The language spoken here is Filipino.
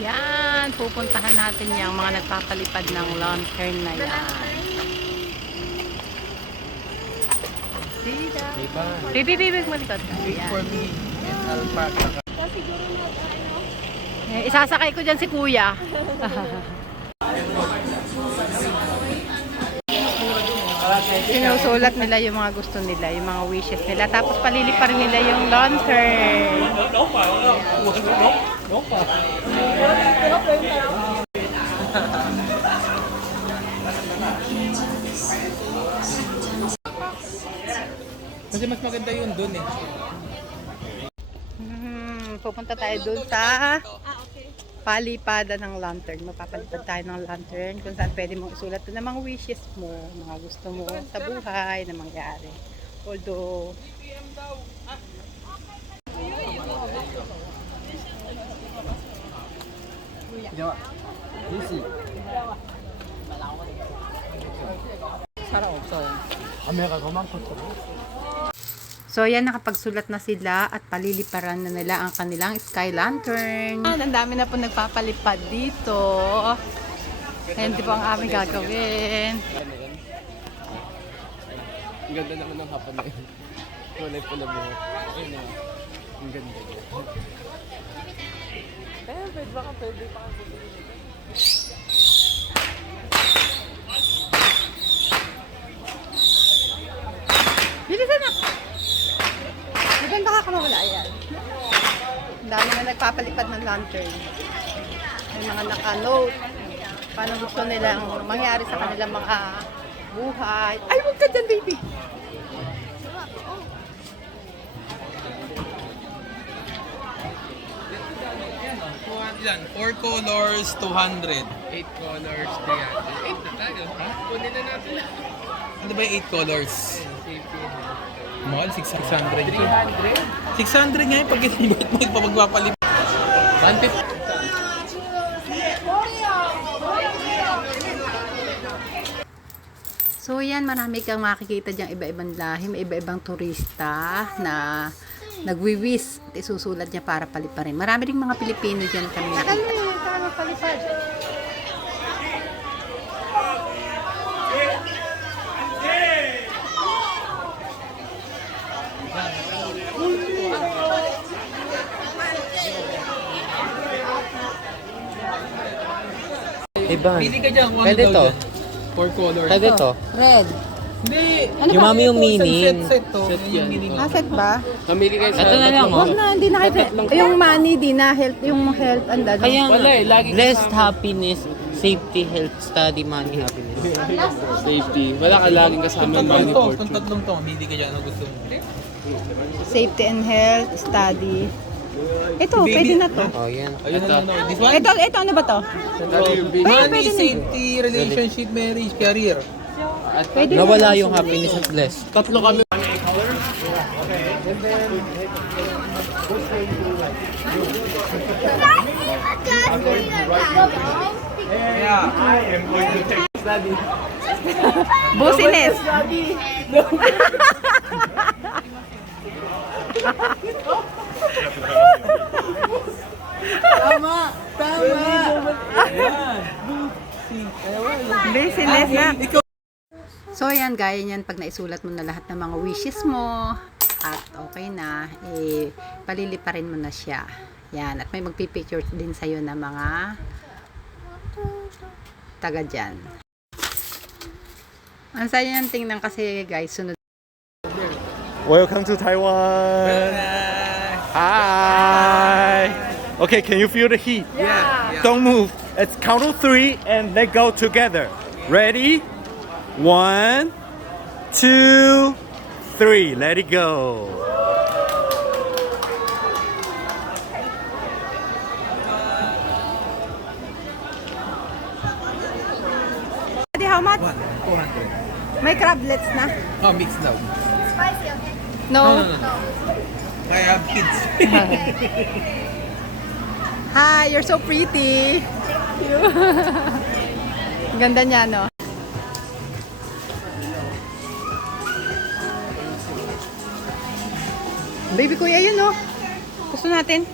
Yan, pupuntahan natin yung mga nagpapalipad ng lantern na yan. Sida. Bibibibig mo likod. For me, and alpaca. Isasakay ko dyan si kuya. Sinusulat nila yung mga gusto nila, yung mga wishes nila. Tapos paliliparin nila yung lantern. Kasi mas maganda yun dun eh. Pupunta tayo dun sa palipada ng lantern. Magpapalipad tayo ng lantern kung saan pwede mong isulat doon ng mga wishes mo, mga gusto mo sa buhay na mangyari. Although, 사람 없어요. 감회가 더 많거든요. so yan, nakapagsulat na sila at paliliparan na nila ang kanilang sky lantern. Ang dami na po nagpapalipad dito. Ayan di po ang aming gagawin. Ang ganda naman ng hapon na yun. Kulay pula mo. Ayun na. Ang ganda. Baka pwede pa ako. Bilisan na! Maganda ka mawala yan. Ang dami na nagpapalipad ng lantern. May mga naka-note. Paano gusto nilang mangyari sa kanilang mga buhay. Ay, huwag ka dyan, baby! Yan, 4 colors, 200. 8 colors, 300. 8 na tayo, ha? Kunin na natin. Ano ba yung 8 colors? Mahal, 600. 300? 600 nga yung pag inibot mo yung pagpapalip. 150. So yan, marami kang makikita diyang iba-ibang lahi, may iba-ibang turista na nagwiwis at isusulat niya para paliparin. Marami ring mga Pilipino dyan kami nakita. Tama, palipad. Iba. Pili ka dyan kung Pwede ano to. daw dyan. 4 colors. Pwede to. Red. Hindi. Yung mami yung mini. Set to. Set Yung yan. mini. Asset ba? Namili kayo sa... Ito na lang, Huwag na, hindi na kayo. Yung money, di na. Health, yung health, and ano. Kaya wala eh. Lagi blessed happiness, safety, health, study, money, happiness. Safety. Wala ka laging kasama yung money Ito, for itong tatlong to. Pili ka dyan. Ano gusto mo? Safety and health, study. Ito, pwede na to. Oh, yan. Ayun Ito. na. This one? Ito ano ba to? Money, safety, relationship, marriage, career. Pwede na. Nawala yung happiness at blessed. Tatlo kami. Business. Tama! Business na. So yan, gaya niyan pag naisulat mo na lahat ng mga wishes mo at okay na, paliliparin mo na siya. Yan, at may magpipicture din sa'yo na mga taga dyan. Ang saya niyang tingnan kasi guys, sunod. Welcome to Taiwan. Hi. Okay, can you feel the heat? Yeah. Don't move. Let's count to 3 and let go together. Ready? 1, 2, 3. Let it go. How much? 200. May crablets na? Oh, mix daw. No. No. I have kids. Hi, you're so pretty. Ganda niya, no? Baby kuya, yun, no? Gusto natin.